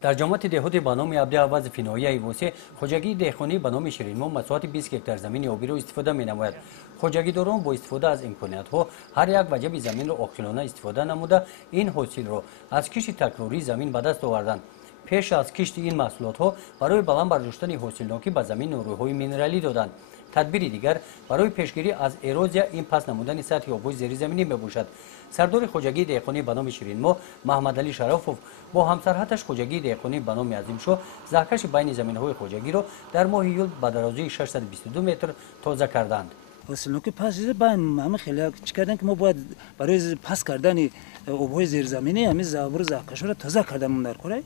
در جامعه دهاتی به نام عبدالعوض فینایی وسیع خوجگی دهکونی به نام شیرین‌ماه مساحت 20 هکتار زمین آبی را استفاده می‌نماید. خوجگیداران با استفاده از امکانیت‌ها هر یک وجب زمین را عاقلانه استفاده نموده این حاصل را از کشت تکراری زمین به دست آوردند. پیش از کشت این محصولات‌ها برای بلند برداشتن حاصلناکی به زمین نوروهای مینرالی دادند. تدبیر دیگر برای پیشگیری از اروزیا این پس نمودن سطح آب‌های زیرزمینی میباشد. سردار خوجگی دهکونی به نام شیرین‌ماه محمد علی شرافوف با همسرهایش خوجگی دهکونی به نام عظیمشاه زهکش بین زمین‌های خوجگی را در ماه ایول به درازی 622 متر تازه کردند. حاصلناکی پس باید همه خیلی چی کردن که ما باید برای پس کردن آب‌های زیرزمینی همین زابر زهکش را تازه کردیم در کره.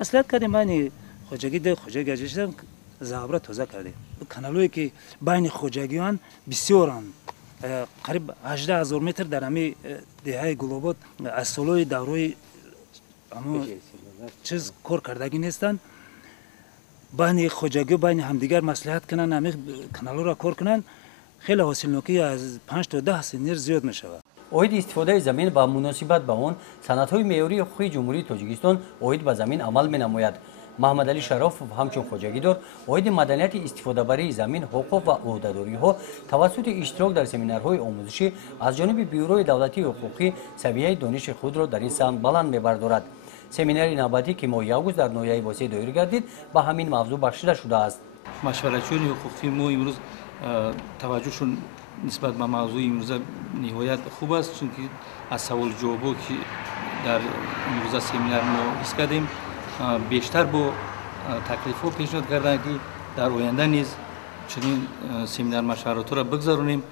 مصلحت کردیم بین خوجگی ده خوجگی عزیزم زابر تازه کردیم. کانالایی که بین خوجگیان بسیارن قریب 18,000 متر در همه دهه گلوبات از سالهای دورای چیز کار کردگی نیستن. بین خوجگی بین همدیگر مصلحت کنن همه کانال‌ها را کار کنن خیلی حاصلناکی از 5 تا 10 سنیر زیاد می شود. اوید استفاده زمین با مناسبت با آن سندهای معیاری حقوقی جمهوری تاجیکستان اوید به زمین عمل می نماید. محمد علی شرافوف همچون خوجگیدار اوید مدنیت استفاده برای زمین حقوق و عهده‌داری ها توسط اشتراک در سمینارهای آموزشی از جانب بюрои давлатии حقوقی سویه دانش خود را در این سمت بلند می‌بردارد. سمیناری نوبتی که ماه اوگوست در ناحیه واسه دایر گردید با همین موضوع بخشیده شده است. مشورت‌چیان حقوقی ما امروز توجهشون نسبت به موضوع امروز نهایت خوب است چون که از سوال جوابو که در امروز سمینار ما حس کردیم بیشتر با تکلیف‌ها پیشنهاد کردند که در آینده نیز چنین سمینار مشورت را بگذارونیم.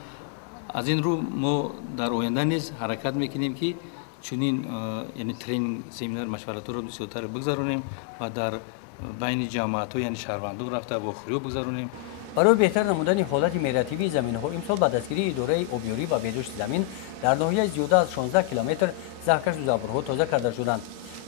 از این رو ما در آینده نیز حرکت میکنیم که چنین یعنی ترینینگ سمینار مشورت را بسیارتر بگذارونیم و در بین جماعت‌ها یعنی شهروندان رفته با خوری بگذارونیم. برای بهتر نمودن حالت میراثی زمین‌ها امسال با دستگیری اداره آبیاری و بهداشت زمین در ناحیه زیاده از 16 کیلومتر زهکش و زابرها تازه کرده شدند.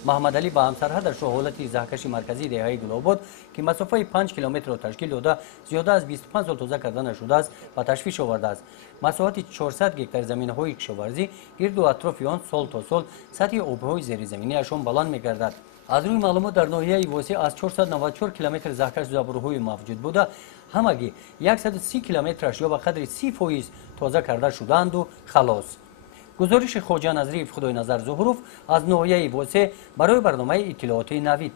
محمد علی با همسرهایش حالت زهکش مرکزی دهه کلوب که مسافه 5 کیلومتر را تشکیل داده زیاده از 25 سال تازه کردن شده است و تشویش آورده است. مساحت 400 هکتار زمین‌های کشاورزی گرد و اطراف آن سال تا سال سطح آب‌های زیرزمینی‌شان بلند می‌گردد. از روی معلومات در ناحیه واسع از 494 کیلومتر زهکش زابرهای موجود بوده همگی 130 کیلومترش یا به قدر 30% تازه کرده شدند و خلاص. گزارش خواجه نظری فخدای نظر ظهروف از ناحیه واسع برای برنامه اطلاعاتی نوید.